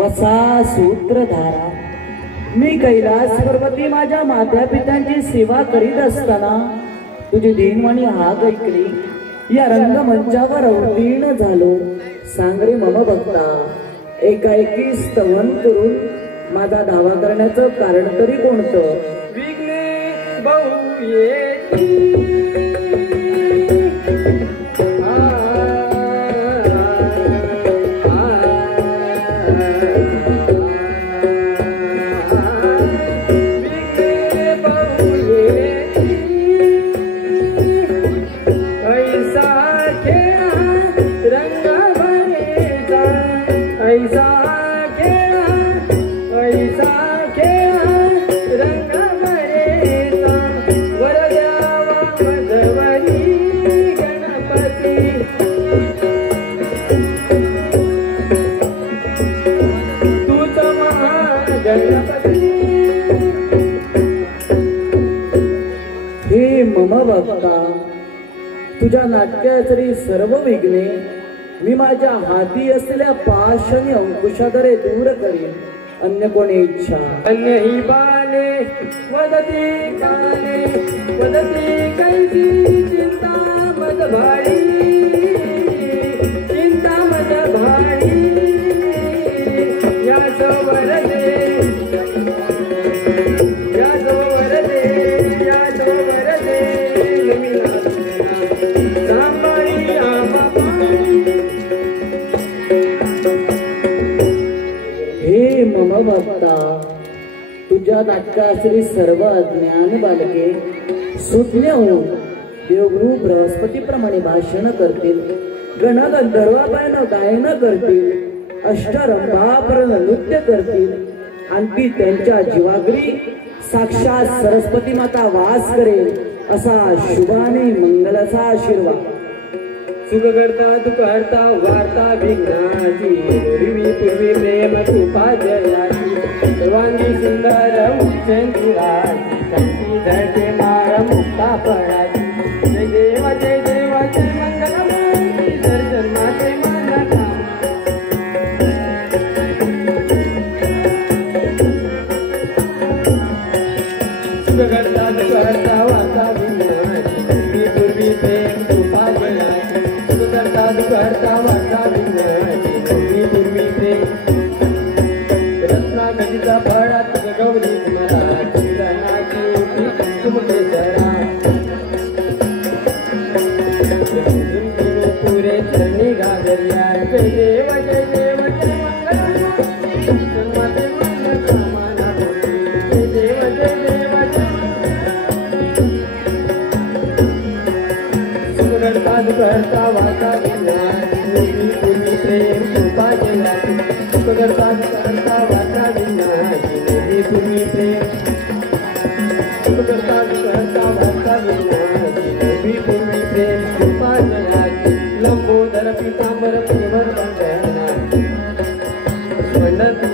वसा सूत्रधारा मी कैलास पर्वती माझ्या माता पित्यांची सेवा करीत असताना तुझी दिनवाणी हाक ऐकली या रंगमंचावर अवतीर्ण झालो. सांग रे मम भक्ता एकाएकी स्तवन करून माझा दावा करण्याचं कारण तरी कोणतं? विघ्ने बहु येती तुझ्या नाट्याचरी सर्व विघ्ने मी माझ्या हाती असलेल्या पाश आणि अंकुशाद्वारे दूर करीन. अन्य कोणी इच्छा अन्य ही बाणे वदती काने वदती कैसी चिंता मद भाई चिंता मद भाई या वरदे भक्ता, तुझ्या नाटकाश्री सर्व अज्ञान बालके सुज्ञ होऊन देवगुरु बृहस्पतीप्रमाणे भाषण करतील, गणगंधर्वापायन गायन करतील, अष्टरंभापरण नृत्य करतील, आणखी त्यांच्या जीवाग्री साक्षात सरस्वती माता वास करेल असा शुभाने मंगलाचा आशीर्वाद. सुख करता दुःख हरता वार्ता विघ्नाची, पूर्वी पूर्वी प्रेम कृपा जयाची, सर्वांगी सुंदर मुक्चंदिराची, शक्ती धरते माळ मुक्ता फळाची. जय देव जय देव जय मंगलमूर्ती, दर्शन माते मानता. सुख करता दुःख हरता वार्ता विघ्नाची, पूर्वी पूर्वी प्रेम कृपा जयाची, करता वाचा विघ्नाची, पूर्वी पूर्वी प्रेम. रत्नागतीचा फळात गौरी तुम्हाला, चिंतनाची तुमके जरा, पुरे चरणी घालरिया. जय देव जय देव जय मंगलमूर्ती, जन्माते मन कामना पूर्ती. जय देव जय देव जय करता वाचा विघ्नाची, पूर्वी पूर्वी प्रेम कृपा जयाची. सुख करता वाचा विघ्नाची, पूर्वी पूर्वी प्रेम. सुख करता वाचा विघ्नाची, पूर्वी पूर्वी प्रेम कृपा जयाची. लंबोदर पीतांबर परिवर पंढरनाथ, स्वंडती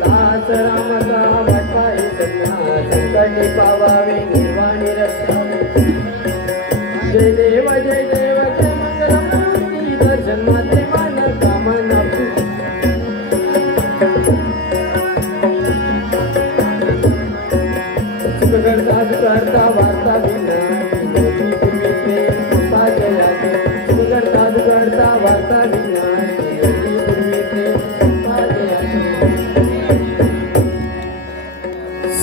दास रामाचा वाटवा हे सन्ना, संकटी पावावे निर्वाणी रस्ता. जय देव जय देव जय मंगलमूर्ती, दर्शन माते मान कामना पूर्ती. सुख करता वार्ता विघ्नाची, पूर्वी पूर्वी प्रेम कृपा जयाची. सुख करता वार्ता विघ्नाची, पूर्वी पूर्वी प्रेम कृपा जयाची.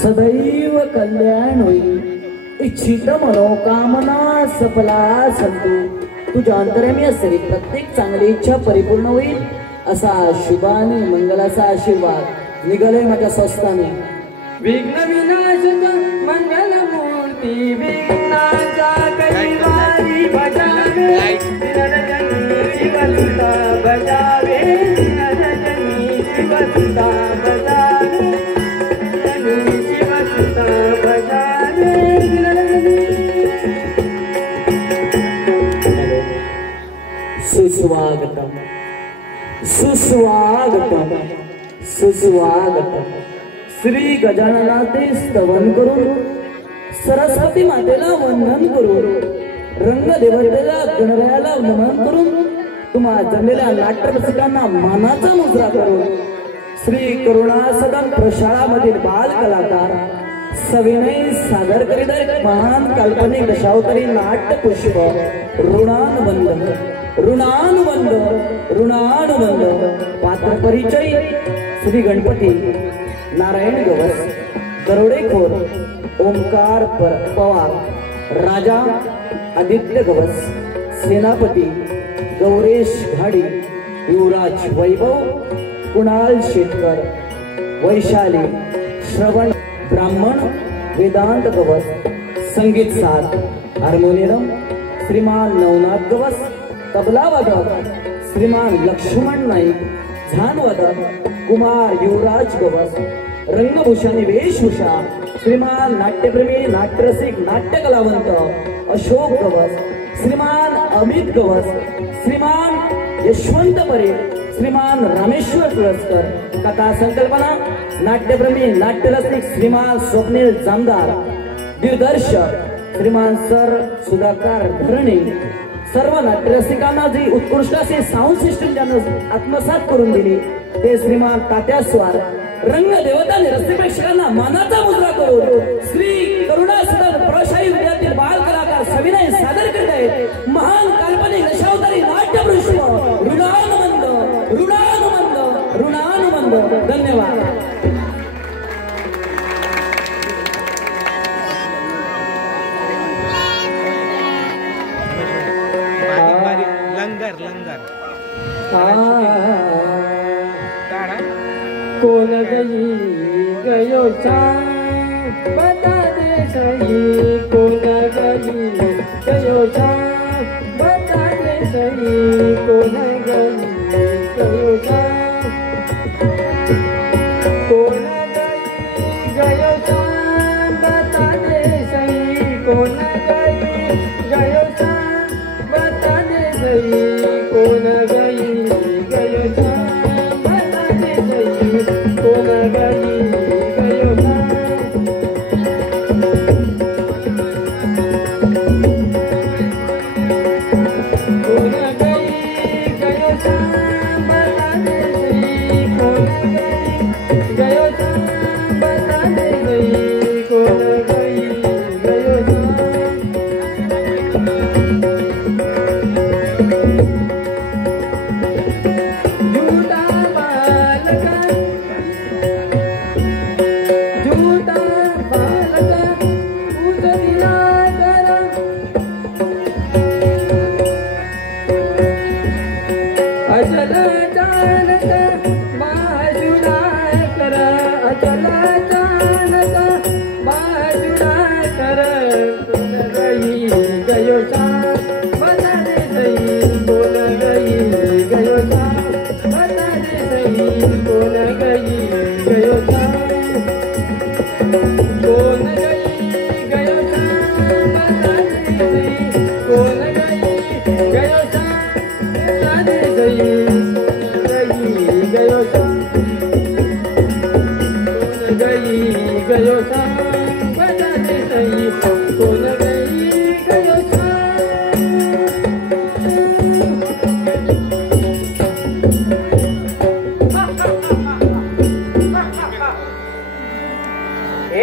सदैव कल्याण होईल, इच्छित मनोकामना सफला संतू. तुझ्या अंतर्यामी असलेली प्रत्येक चांगली इच्छा परिपूर्ण होईल असा शुभाने मंगलाचा आशीर्वाद निघाले माझ्या स्वस्ताने. विघ्न विनाशक मंगलमूर्ती, विघ्नाचा कैवारी बजावे, निरंजनी शिवसुता बजावे, निरंजनी शिवसुता बजावे, निरंजनी शिवसुता बजावे. सुस्वागतम सुस्वागतम सुस्वागतम. श्री गजाननाचे स्तवन करून, सरस्वती मातेला वंदन करून, रंगदेवतेला गणरायाला नमन करून, तुम्हा जमलेल्या नाट्यरसिकांना मानाचा मुजरा करून, श्री करुणा सदन प्रशाळामधील बाल कलाकार सविनय सादर करीत आहेत महान काल्पनिक दशावतारी नाट्य पुष्प ऋणानुबंध ऋणानुबंध ऋणानुबंध. पात्र परिचय श्री गणपती नारायण गवस, दरोडेखोर ओंकार पवार, राजा आदित्य गवस, सेनापती गौरेश घाडी, युवराज वैभव, कुणाल शेटकर, वैशाली श्रवण ब्राह्मण, वेदांत गवस, संगीत साथ हार्मोनियम श्रीमान नवनाथ गवस, तबला वादक श्रीमान लक्ष्मण नाईक, झान वादक कुमार युवराज गवस, रंगभूषणी वेशभूषा श्रीमान नाट्यप्रेमी नाट्यरसिक नाट्य कलावंत अशोक गवस, श्रीमान अमित गवस, श्रीमान यशवंत परेख, श्रीमान रामेश्वर तुळसकर. कथा संकल्पना नाट्यप्रेमी नाट्यरसिक श्रीमान स्वप्नील जामदार, दिग्दर्शक श्रीमान सर सुधाकर धरणे. सर्व नाट्यरसिकांना जी उत्कृष्ट असे साऊंड सिस्टम ज्यांना आत्मसात करून दिली ते श्रीमान तात्या स्वार. रंगदेवता रस्ते प्रेक्षकांना मानाचा मुजरा करून श्री करुणा सदन प्रशाही विद्यार्थी बाल कलाकार सविनय सादर करीत आहेत महान काल्पनिक दशावतारी नाट्यपुष्प ऋणानुबंध ऋणानुबंध ऋणानुबंध. धन्यवाद. कोण गई गयो सांग बता दे सही कोण गई गयो सांग बता दे सही कोण गई गयो सांग कोण गई गयो सांग बता दे सही कोण गई गयो सांग बता दे सही कोण गई गयो सांग बता दे सही कोण गई गयो सांग कोण गई गयो सांग बता दे सही कोण गई गयो सांग बता दे सही कोण गई गयो सांग झूठा बालका झूठा बालका उजळला करा अचल जानत बाजुला कर अचल जानत बाजुला कर कोण गई गयो सांग बता दे सही कोण गई गयो सांग बता दे सही कोण गई गयो सांग कोण गई गयो सांग बता दे सही कोण गई गयो सांग बता दे सही गई गयो सांग कोण गई गयो सांग बता दे सही कोण गई गयो सांग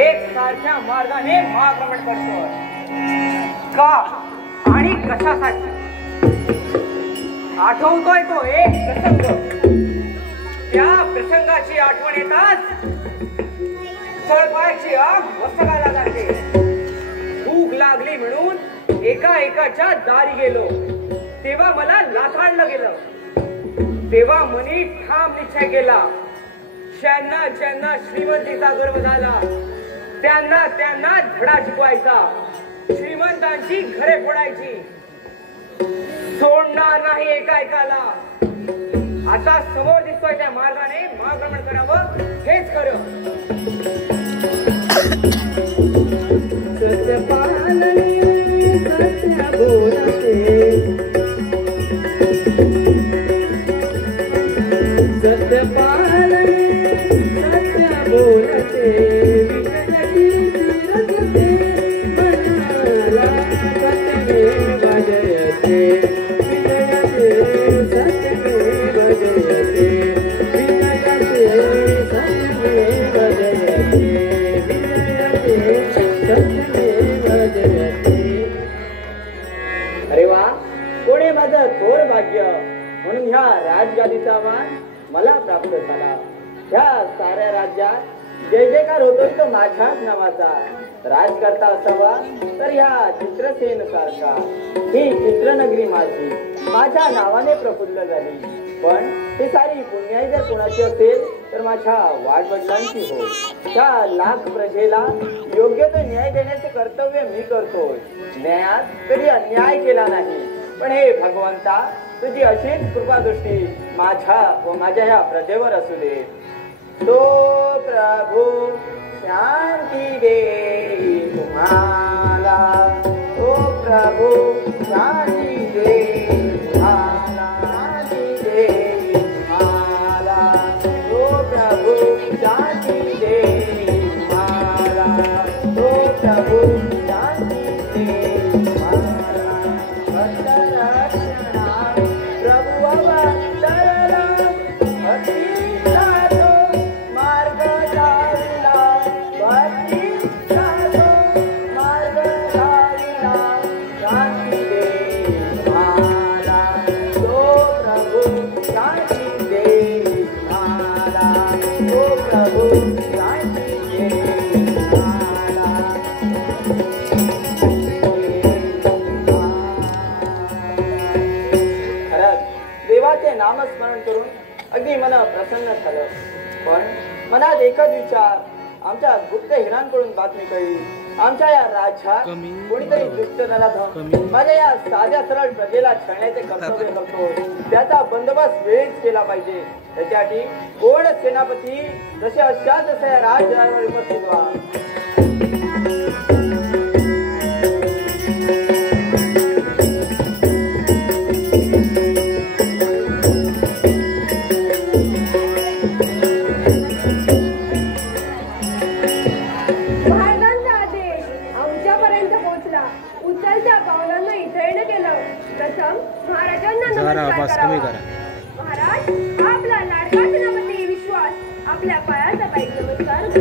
एक सारख्या मार्गाने महाभ्रमण करतो का आणि कशासाठी आठवतोय तो एक प्रसंग त्या प्रसंगाची आठवण येताच चळपायाची आग वसकायला लागते भूक लागली म्हणून एकाच्या दारी गेलो तेव्हा मला लाथाडलं गेलं तेव्हा मनी ठाम निश्चय केला ज्यांना ज्यांना श्रीमंतीचा गर्व झाला त्यांना त्यांना धडा शिकवायचा श्रीमंतांची घरे फोडायची सोडणार नाही एकाला आता समोर दिसतोय त्या मार्गाने महाभ्रमण करावं हेच खरं सत्यपालने सत्य बोलते सत्यपालने सत्य बोलते विजयती रचते मनाला सत्यमेव जयते विजयते सत्यमेव जयते विजयते सत्यमेव जयते विजयते सत्यमेव जयते. अरे वा कोणी माझं थोर भाग्य म्हणून ह्या राजगादीचा मान मला प्राप्त झाला. ह्या साऱ्या राज्यात जय जयकार होतोय तो माझ्याच नावाचा. राजकर्ता असावा तर ह्या चित्रसेन सारखा. ही चित्रनगरी माझी माझ्या नावाने प्रफुल्ल झाली. पण ही सारी पुण्याई जर कोणाची असेल तर माझ्या वाडवडिलांची होय. त्या लाख प्रजेला योग्य तो न्याय देण्याचे कर्तव्य मी करतोय. न्यायात कधी अन्याय केला नाही. पण हे भगवंता तुझी अशीच कृपादृष्टी माझ्या व माझ्या या प्रजेवर असू दे. तो प्रभू शांती दे तुम्हाला. तो प्रभू शांती दे तुम्हाला. शांती दे तुम्हाला. तो प्रभू शांती दे तुम्हाला. तो प्रभू शांती दे तुम्हाला. भक्तरक्षणा प्रभु अवतरला भक्तीचा तो मार्ग लाविला. भक्तीचा तो मार्ग लाविला. शांती दे तुम्हाला. तो प्रभू शांती दे तुम्हाला. तो प्रभू शांती दे तुम्हाला. खरंच देवाचे नामस्मरण करून अगदी मन प्रसन्न झालं. पण मनात एकच विचार, आमच्या गुप्त हिरांकडून बातमी कळली, आमच्या या राज्यात कोणीतरी दुष्ट नराधम माझ्या या साध्या सरळ प्रजेला छळण्याचे कर्तव्य करतो. त्याचा बंदोबस्त वेळीच केला पाहिजे. त्याच्यासाठी कोण सेनापती जसे अशा तशा या राज्यावर उपस्थित व्हा. महाराज, आपला लाडका सेनापती विश्वास आपल्या पायाचा पायी नमस्कार करतो.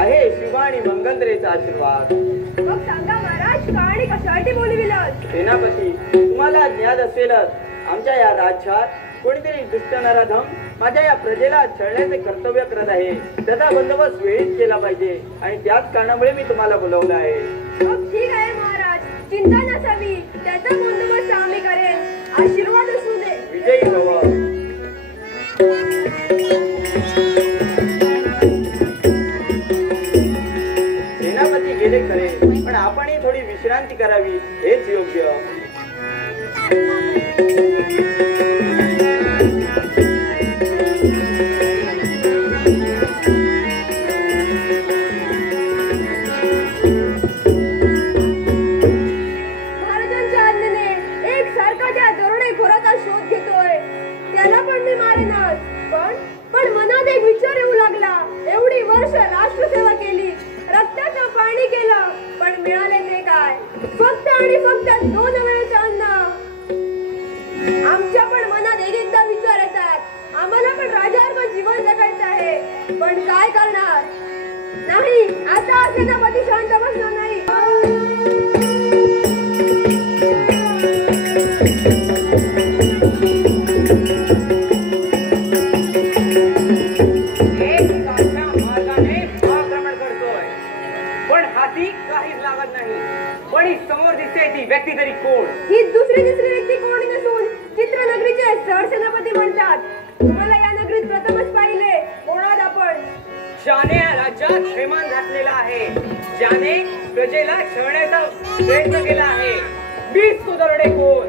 आहे शिवा आणि मंगंधरेचा आशीर्वाद. मग सांगा महाराज, कहाणी कशासाठी बोलविलात? सेनापती, तुम्हाला ज्ञात असेलच, आमच्या या राज्यात कोणीतरी दुष्ट नराधम माझ्या या प्रजेला छळण्याचे कर्तव्य करत आहे. त्याचा बंदोबस्त वेळीच केला पाहिजे आणि त्याच कारणामुळे मी तुम्हाला बोलवलं आहे. मग ठीक आहे महाराज, चिंता नसावी, त्याचा बंदोबस्त आम्ही करेन. आशीर्वाद असू दे. विजयी भव. सेनापती गेले खरे, पण आपणही थोडी विश्रांती करावी हेच योग्य. महाराजांच्या आज्ञेने एक सारखा त्या दरोडेखोराचा शोध घेतोय. त्याला पण मी मारेनच. पण मनात एक विचार येऊ लागला. एवढी वर्ष राष्ट्रसेवा केली, रक्ताचं पाणी केलं, पण मिळाले ते काय? फक्त आणि फक्त 2 वेळेचं अन्न. आमच्या पण मनात एकदा विचार येतात, आम्हाला पण राजासारखं जीवन जगायचं आहे, पण काय करणार? नाही, आता सेनापती शांत बसणार नाही. समोर दिसते ती व्यक्ती तरी कोण? ही दुसरी तिसरी व्यक्ती कोणी नसून चित्रनगरीचे सरसेनापती म्हणतात. तुम्हाला या नगरीत प्रथमच पाहिले. कोणाला आपण? ज्याने या राज्यात थैमान घातलेला आहे, ज्याने प्रजेला छळण्याचा प्रयत्न केला आहे, मीच तो दरोडेखोर.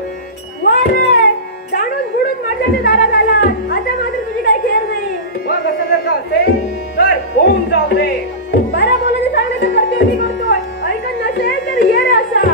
वारे, जाणून बुडून माझ्याच्या दारात आला. आता मात्र तुझी काही खेर नाही. मग असं जर का असेल तर होऊन जाऊ दे. बरं बोलायचं सांगण्याचं कर्तव्य मी करतोय. ऐकत नसेल तर ये रे असा.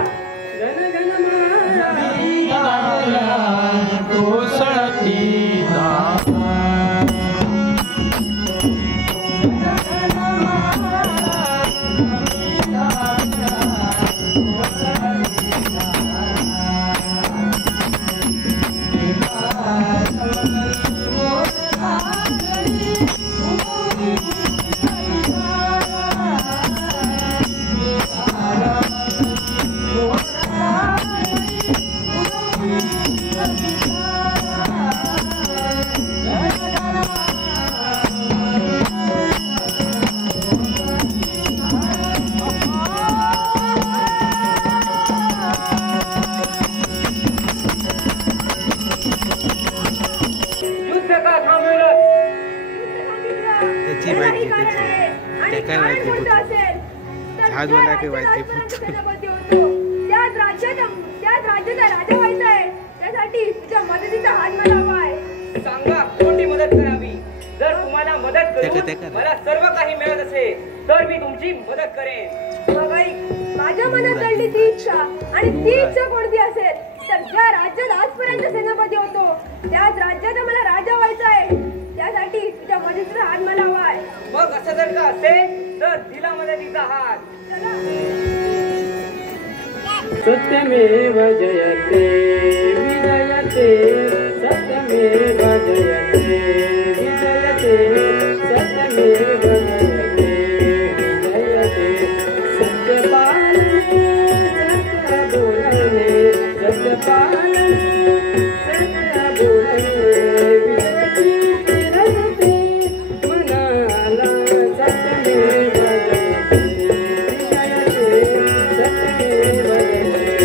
मला सर्व काही मिळत असेल तर मी तुमची मदत करेन. माझ्या मनात दडली ती इच्छा, आणि ती इच्छा कोणती असेल तर ज्या राज्यात आजपर्यंत सेनापती होतो त्याच राज्यात मला राजा व्हायचा आहे. त्यासाठी तुझ्या मदतीचा हात मला हवाय. मग असं जर का असेल तर दिला मदतीचा हात. सत्यमेव जयते विजयते, सत्यमेव जयते विजयते, सत्यमेव जयते विजयते. सत्य पालने सत्य बोलणे, सत्य पालने सत्य बोलणे, विजयते रजते मनाला. सत्यमेव जयते विजयते, सत्यमेव जयते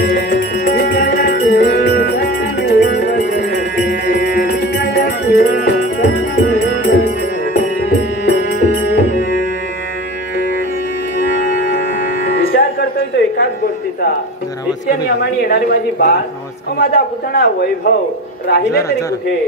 विजयते, सत्यमेव जयते विजयते, सत्यमेव जयते. येणारी माझी बाळ माझा पुतणा वैभव राहिले तरी कुठे.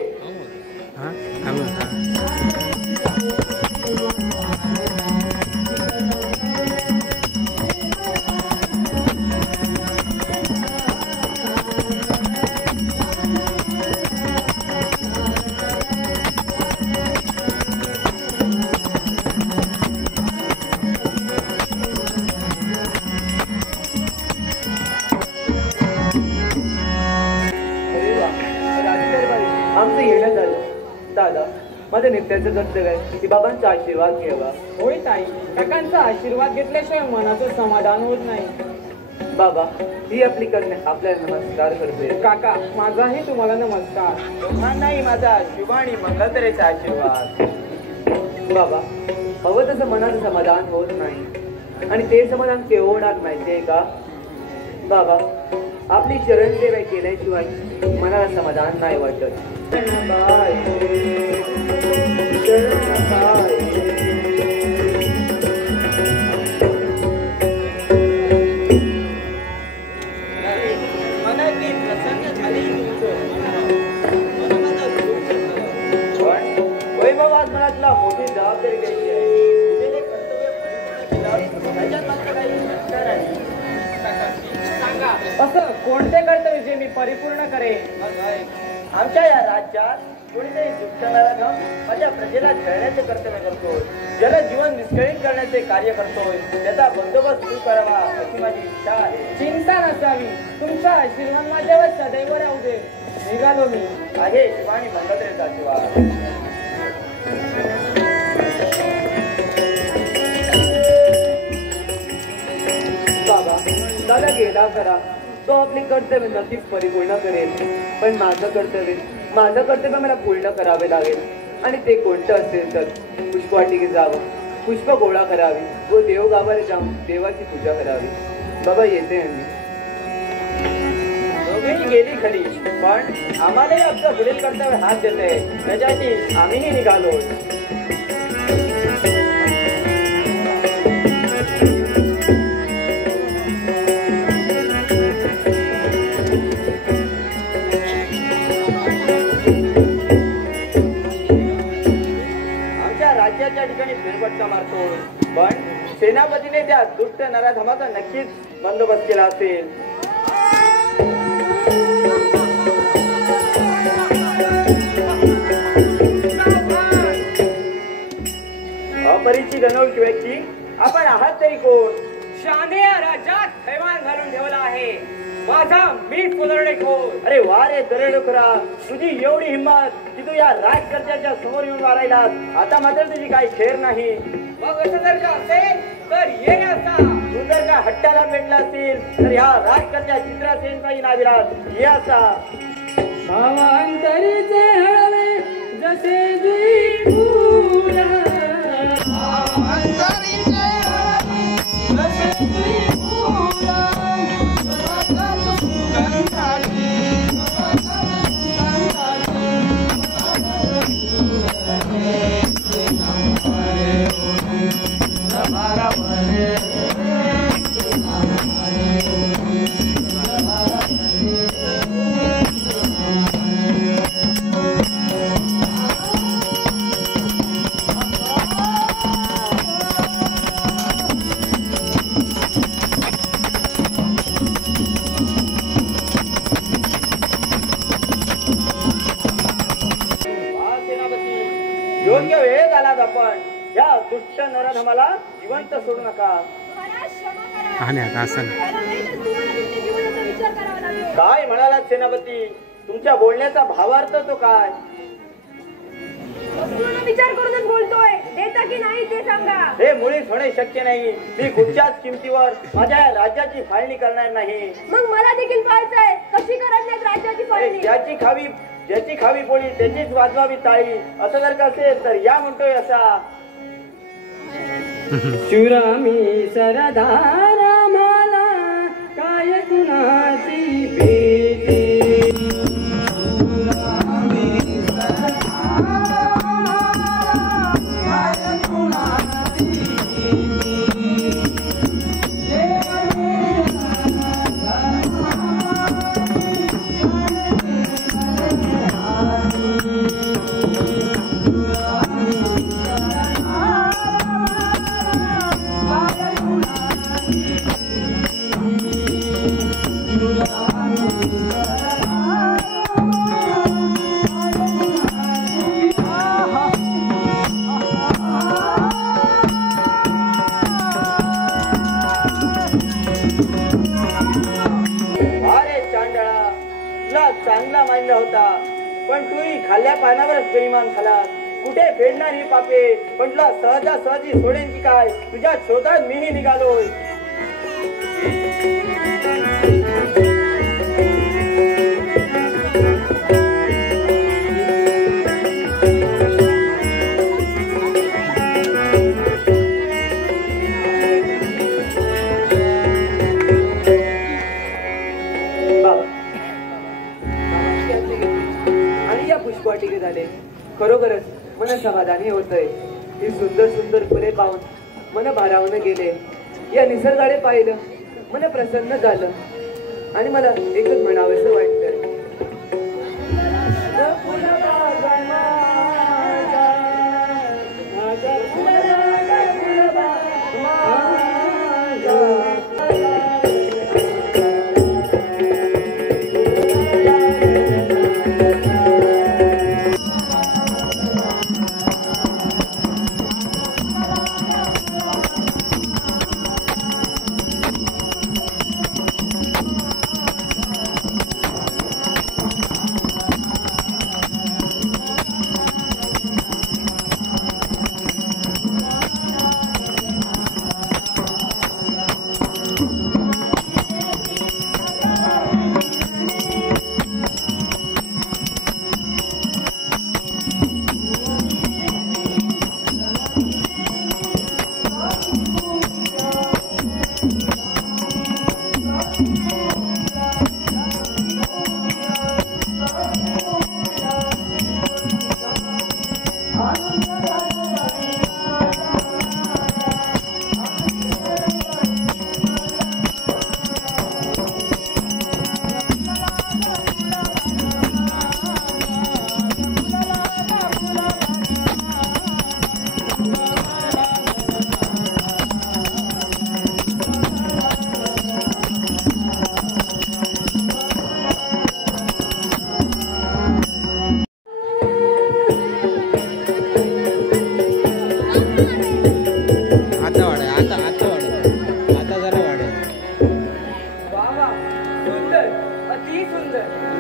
आमचं येणं झालं. दादा, माझ्या नित्याचं कर्तव्य आहे की बाबांचा आशीर्वाद घ्यावा. होय ताई, काकांचा आशीर्वाद घेतल्याशिवाय मनाचं समाधान होत नाही. बाबा, ही आपली कन्या आपल्याला नमस्कार करते. काका, माझाही तुम्हाला नमस्कार. दोघांनाही माझा शुभ आणि मंगलतेचा आशीर्वाद. बाबा, हवं तसं मनाचं समाधान होत नाही आणि ते समाधान केव्हा होणार माहितीये का बाबा? आपली चरण सेवा केल्याशिवाय मनाला समाधान नाही वाटत. वैभव आज मनातला मोठी जबाबदारी घ्यायची आहे. तुझे कर्तव्य त्याच्यात मात्र काही संस्कार आहे. असं कोणते कर्तव्य जे मी परिपूर्ण करेन? आमच्या या राज्यात कोणीतरी दुष्टाला घेऊन माझ्या प्रजेला छळण्याचे कर्तव्य करतोय. ज्याला जीवन विस्कळीत करण्याचे कार्य करतोय त्याचा बंदोबस्त तू करावा अशी माझी इच्छा आहे. चिंता नसावी, तुमचा आशीर्वाद माझ्यावर सदैव राहू दे. निघालो मी. आहे शिवानी मंगलतेचा आशीर्वाद. बाबा, दादा गेला खरा, तो आपले कर्तव्य नक्कीच परिपूर्ण करेल. पण माझं कर्तव्य मला पूर्ण करावे लागेल. आणि ते कोणतं असेल तर पुष्पवाटिकेत जावं, पुष्प गोळा करावी व देवगावाला जाऊन देवाची पूजा करावी. बाबा, येते मी. दोघेही गेली खरी, पण आम्हालाही आमचं पुढील कर्तव्य हात देते. त्याच्यासाठी आम्हीही निघालो. राज्याच्या ठिकाणी फेरफटका मारतो, पण सेनापतीने त्या दुष्ट नराधमाचा नक्कीच बंदोबस्त केला असेल. अपरिचित अनोळखी व्यक्ती आपण आहात तरी कोण? शाने राज्यात थैमान घालून ठेवला आहे माझा मीच दरोडेखोर. अरे वा रे दरोडेखोरा, तुझी एवढी हिंमत की तू या राजकर्त्याच्या समोर येऊन मारायला. आता मात्र तुझी काही खेर नाही. मग असं जर का असेल तर ये असा. तू जर का हट्टाला पेटला असेल तर या राजकर्त्या चित्रासेनचाही नाविलाज ये असा. भावांतरीचे हळवे जसे जुई फुला, भावांतरीचे हळवे जसे जुई फुला, योग्य वेळेत आलात आपण. या दुष्ट नराधमाला जिवंत सोडू नका. काय म्हणालात सेनापती? तुमच्या बोलण्याचा भावार्थ तो काय? विचार करूनच बोलतोय. देता की नाही ते सांगा. हे मुळीच होणे शक्य नाही. मी कुठच्याच किमतीवर माझ्या राज्याची फाळणी करणार नाही. मग मला देखील पाहायचंय कशी करत नाहीत राज्याची फाळणी. ज्याची खावी पोळी त्याचीच वाजवावी टाळी असं जर का असेल तर या म्हणतोय असा. शिवरामी सरदारा मला काय कुणाची भीती. चांगला मानला होता, पण तूही खाल्ल्या पानावरच बेईमान झाला. कुठे फेडणार ही पापे, पण तुला सहजासहजी सोडेन की काय? तुझ्या शोधात मीही निघालोय. आणि या पुष्पवाटिके झाले. खरोखरच मन समाधानी होतंय. ही सुंदर सुंदर फुले पाहून मन भारावून गेले. या निसर्गाकडे पाहिलं, मन प्रसन्न झालं आणि मला एकच म्हणावंसं वाटतं.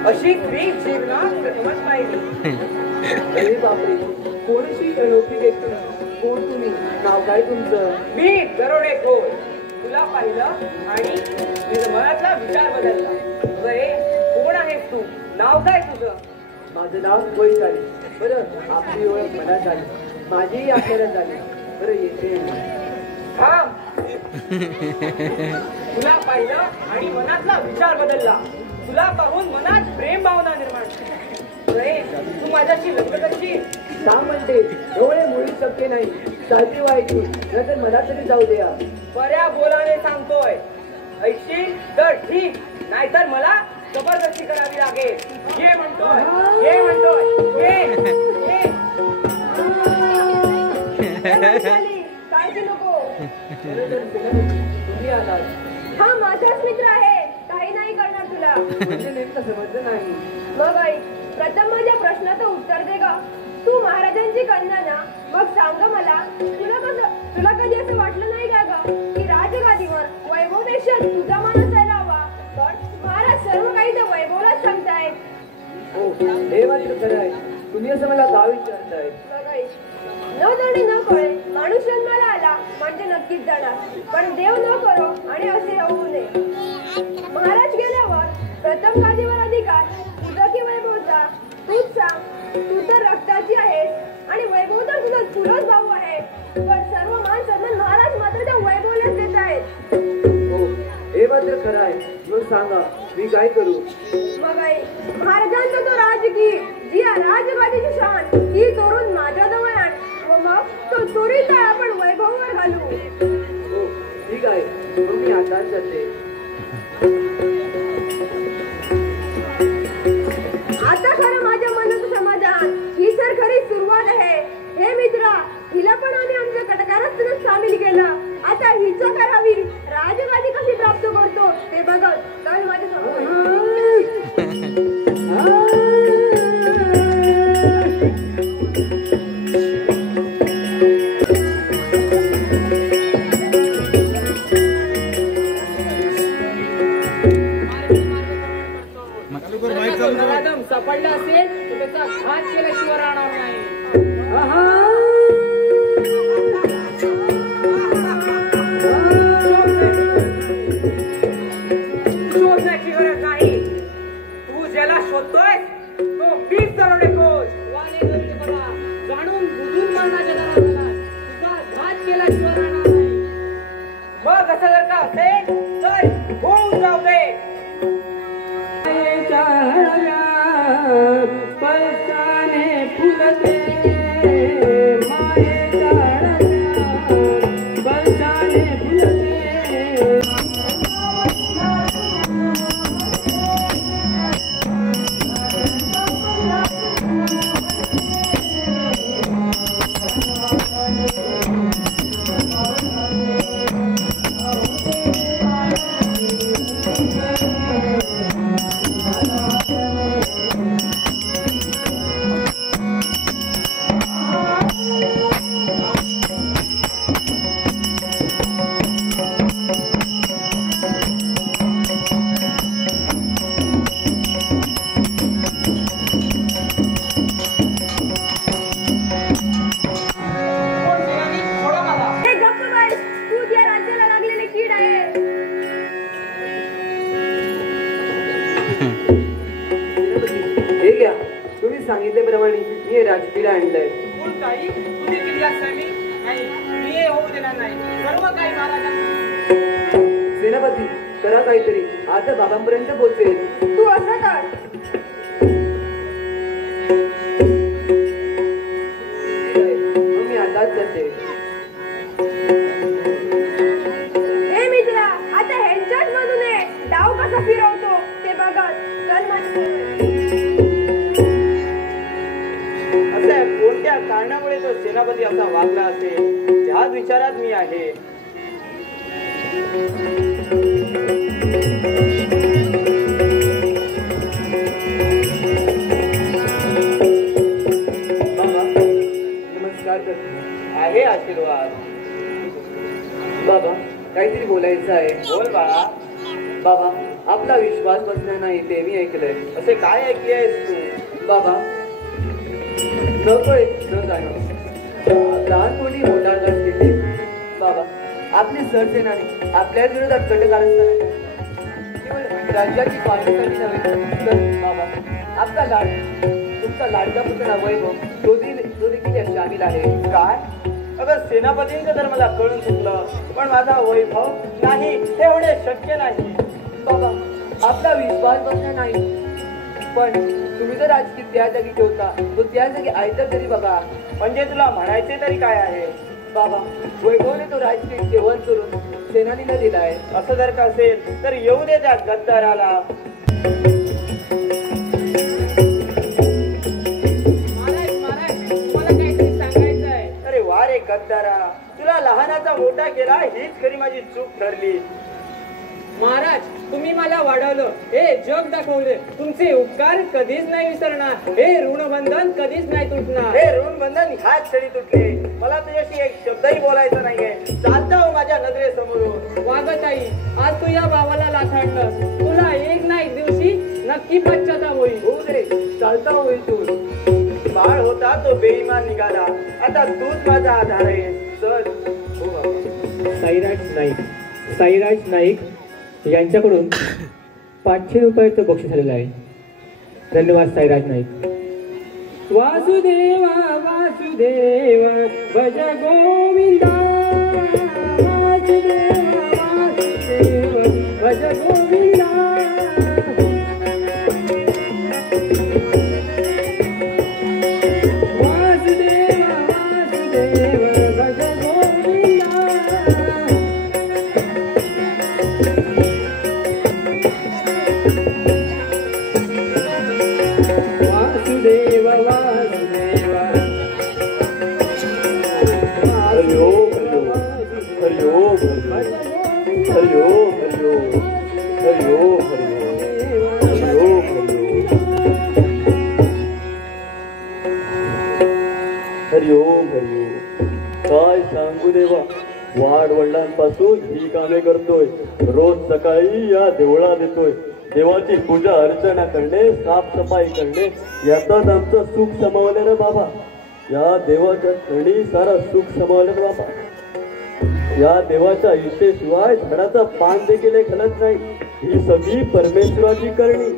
अशी स्त्री जीवनात प्रथमच पाहिली. अरे बापरे, कोणशी अनोखी व्यक्ती. कोण तुम्ही? नाव काय तुमचं? मी दरोडेखोर. तुला पाहिलं आणि मनातला विचार बदलला. अरे कोण आहेस तू? नाव काय तुझं? माझं नाव वैशाली. बरं, आपली ओळख मनात झाली, माझीही आपल्याला झाली. बरं येते. थांब. तुला पाहिलं आणि मनातला विचार बदलला. तुला पाहून मनात प्रेम भावना निर्माण झाली. तू माझ्याशी लग्न करशील? का म्हणते? एवढे मुळीच शक्य नाही. साधी व्हायची नंतर मला तरी जाऊ द्या. बऱ्या बोलाने सांगतोय. ऐकशील तर ठीक, नाहीतर मला जबरदस्ती करावी लागेल. ये म्हणतोय, ये म्हणतोय, ये. काळजी नको. तुम्ही आलात. हा माझाच मित्र आहे. काही नाही करणार तुला. म्हणजे नेमकं समजलं नाही. मग ऐक, प्रथम माझ्या प्रश्नाचं उत्तर दे ग. तू महाराजांची कन्या ना, मग सांग मला, तुला कधी असं वाटलं नाही का ग की राजगादीवर वैभवपेक्षा तुझा मान असायला हवा? पण महाराज सर्व काही त्या वैभवलाच सांगतायत. हो, हे मात्र खरं आहे. तुम्ही असं मला गाव विचारताय. मग ऐक, न जाणे न कळे माणूस जन्माला आला म्हणजे नक्कीच जाणार, पण देव न करो आणि असे होऊ नये. महाराज गेल्यावर प्रथम गादीवर अधिकार तुझा की वैभवचा? तूच सांग. तू तर रक्ताची आहेस आणि वैभव तर तुझा चुलत भाऊ आहे, पण सर्व मान सन्मान महाराज मात्र त्या वैभवलाच देत आहेत. हो, हे मात्र खरं आहे. मग सांगा, मी काय करू? मग आई, महाराजांचा तो राजकी जी राजगादीची शान ही चोरून माझ्याजवळ आण व मग तो चोरीचा आपण वैभववर घालू. हो, ठीक आहे. मग मी आताच जाते. आता खरं माझ्या मनाचं समाधान. ही तर खरी सुरुवात आहे. हे मित्रा, हिला पण आम्ही आमच्या कटकारस्थानात सामील केलं. आता हिचं करावी राजगादी कशी प्राप्त करतो ते बघत तर माझ्या शोधण्याची गरज नाही. तू ज्याला शोधतोय तो मीच दरोडेखोर. जाणून बुजून मरणाच्या दरात तुझा घात केल्याशिवाय राहणार नाही. मग असं जर का असेल तर होऊन जाऊ दे. स्पर्शाने फुलते मायेच्या स्पर्शाने फुलते. हे गप्प बस. तू या राज्याला लागलेले कीड आहे. हे घ्या, तुम्ही सांगितल्याप्रमाणे मी हे राजकीय आणलंय. कोण काही तू देखील या सैनिक नाही. मी हे होऊ देणार नाही. सर्व काही महाराजांना. सेनापती करा काहीतरी, आता बाबांपर्यंत पोहोचेल. तू असं कर. मग मी आताच जाते. हे मित्रा, आता ह्यांच्याच मधून डाव कसा फिरवतो ते बघत. चल माझ्या. असं कोणत्या कारणामुळे तो सेनापती असा वागला असेल ह्याच विचारात मी आहे. बाबा नमस्कार करते. आहे आशीर्वाद. बाबा काहीतरी बोलायचं आहे. बोल बाळा. बाबा आपला विश्वास बसणार नाही ते मी ऐकलंय. असे काय ऐकले आहेस तू? बाबा नकळे न जाणं लहान मुली मोठा गट घेते. बाबा आपले सरसेनाने आपल्या विरोधात कट काढत केवळ राज्याची पाठीसाठी नव्हे तर बाबा आपला तुमचा लाडका पुतणा वैभव तो देखील यात शामिल आहे. काय? अगं सेनापतींचं तर मला कळून चुकलं, पण माझा वैभव नाही हे होणे शक्य नाही. बाबा आपला विश्वास बसणार नाही, पण तुम्ही जर राजकीय त्या जागी ठेवता तो त्या जागी आयतं तरी बघा. म्हणजे तुला म्हणायचे तरी काय आहे? बाबा वैभवने तो राजकीय जेवण करून सेनानीला दिलाय. असं जर का असेल तर येऊ दे त्या गद्दाराला. अरे वा रे गद्दारा, तुला लहानाचा मोठा केला हीच खरी माझी चूक ठरली. महाराज तुम्ही मला वाढवलं, हे जग दाखवले. तुमचे उपकार कधीच नाही विसरणार. हे ऋणबंधन कधीच नाही तुटणार. हे ऋणबंधन ह्याच क्षणी तुटले. मला तुझ्याशी एक शब्दही बोलायचा नाहीये. चालता हो माझ्या नजरेसमोरून. वागत आई, आज तू या भावाला लाथाडलं. तुला एक ना एक दिवशी नक्की पश्चाताप होईल. होऊ दे, चालता होईल तू. बाळ होता तो बेईमान निघाला, आता तूच माझा आधार आहे. चल. हो बाबा. साईराज नाईक यांच्याकडून 500 रुपयाचं बक्षीस आलेलं आहे. धन्यवाद साईराज नाईक. वासुदेवा वासुदेवा भज गोविंदा. वासुदेवा वासुदेवा भज गोविंदा. वासुदेवा वासुदेवा भज गोविंदा. वासुदेव वासुदेव. हरि ओम हरि ओम हरि ओम हरि ओम हरि ओम हरि ओम हरि ओम हरि ओम. काय सांगू देवा, वाडवडिलांपासून ही कामे करतोय. रोज सकाळी या देवळात येतोय. देवाची पूजा अर्चना करणे, साफसफाई करणे यातच आमचं सुख समावले रे बाबा. या देवाच्या चरणी सारा सुख समावलं बाबा. या देवाच्या इच्छेशिवाय झाडाचा पान देखील घालत नाही. ही सगळी परमेश्वराची करणी.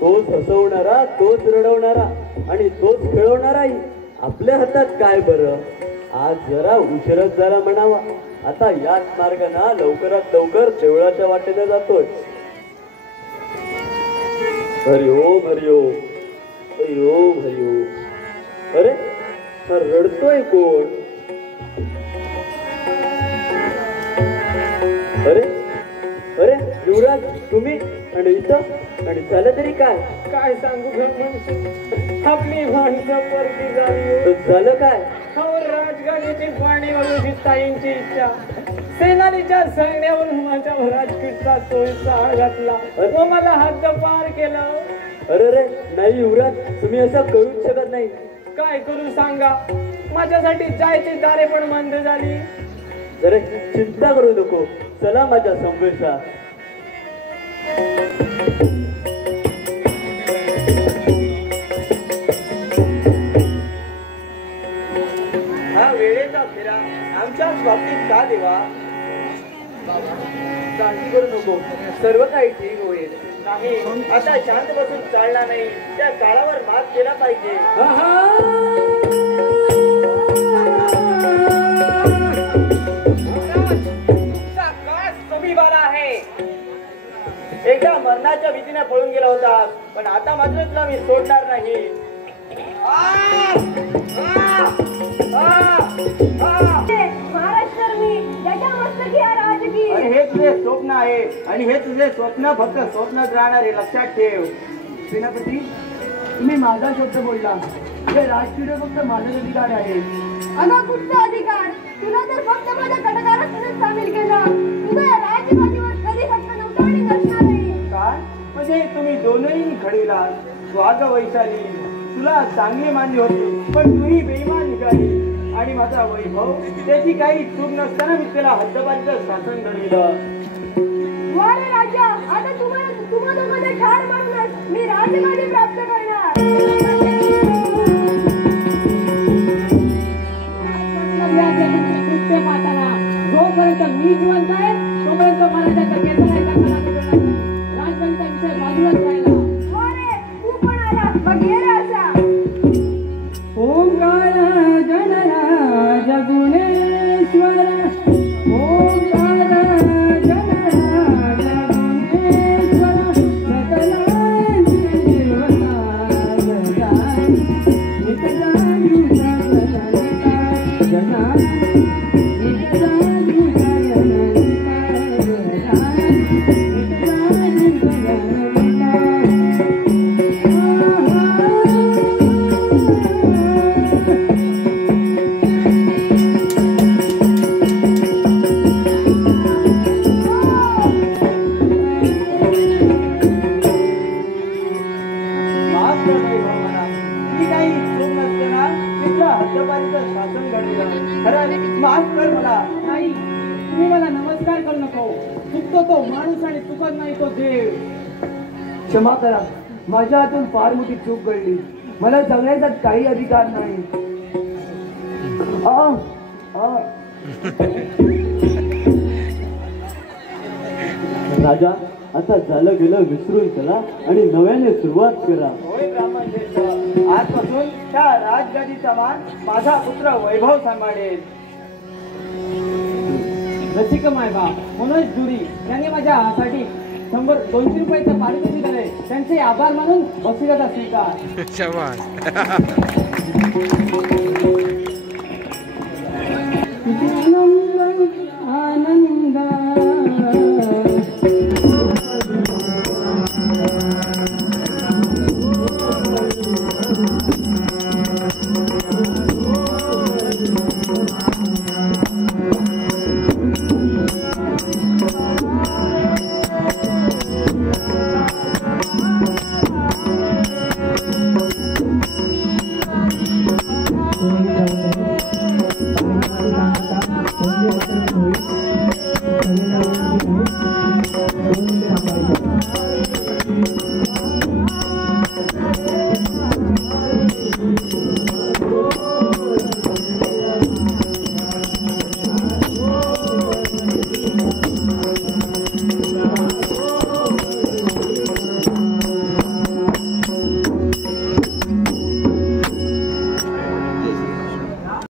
तोच हसवणारा, तोच रडवणारा आणि तोच खेळवणाराही. आपल्या हातात काय बरं. आज जरा उशीरच झाला म्हणावा. आता याच मार्गाने लवकरात लवकर देवळाच्या वाटेने जातोय. हरिओम हरिओम हरिओम हरिओम. अरे हा रडतोय कोण. अरे अरे युवराज तुम्ही आणि इथं आणि झालं तरी काय. काय सांगू आपली माणसं परती झाली. झालं काय. राजगादीची पाणी वळूची ताईंची इच्छा. सेनानीच्या सैन्यावरून माझ्यावर राजकीटचा चोळीचा घातला व मला हद्दपार केलं. अरे रे नाही युवराज तुम्ही असं करूच शकत नाही. काय करू सांगा. माझ्यासाठी जायची दारे पण बंद झाली. अरे चिंता करू नको. चला माझ्या संवेशा. हा वेळेचा फेरा आमच्याच बाबतीत का देवा. काळजी करू नको. सर्व काही ठीक होईल. नाही आता शांत बसून चालणार नाही. त्या काळावर मात केला पाहिजे. एकदा मरणाच्या भीतीने पळून गेला होता पण आता मात्र तुला मी सोडणार नाही. महाराष्ट्र मी त्याच्या मस्तकी हा राजकीय. आणि हे तुझे स्वप्न आहे आणि हे तुझे स्वप्न फक्त स्वप्नच राहणार आहे. लक्षात ठेव. सेनापती तुम्ही माझा शब्द बोलला. हे राजकीय फक्त माझाच अधिकार आहे. अगं कुठचा अधिकार. तुला तर फक्त माझ्या कटकारात सामील केलं. तुझा या राज्यपाठीवर कधी हक्क नव्हता आणि नसणारही. काय म्हणजे तुम्ही दोनही खडीला स्वाग वैशाली. तुला चांगली मानली होती पण तूही बेईमान निघाली. आणि माझा वैभव त्याची काही चूक नसताना मी त्याला हद्दपारीचं शासन घडविलं. वारे राजा आता तुम्हाला मध्ये ठार मारूनच मी राजगादी प्राप्त करणार. कृत्य पाहताना जोपर्यंत मी जिवंत आहे तोपर्यंत मला त्याचा राजगणचा विषय बाजूलाच राहिला. वारे तू पण आला मग ये रे असा. ओंकार गणराज गुणेश्वर. ओंकार गणराज गुणेश्वर. सकलांची देवता जगाई. नितजागी तुम्ही मला नमस्कार करू नको. चुकतो तो माणूस आणि चुकत नाही तो देव. क्षमा करा. माझ्या हातून फार मोठी चूक घडली. मला जगण्याचा काही अधिकार नाही. राजा आता झालं गेलं विसरून चला आणि नव्याने सुरुवात करा. होय ब्राह्मण श्रेष्ठ. आजपासून त्या राजगादीचा मान माझा पुत्र वैभव सांभाळेल. रसिक मायबा मनोज दुरी यांनी माझ्यासाठी 100-200 रुपयाचं पारितोषिक दिले. त्यांचे आभार मानून बक्षिसाचा स्वीकार.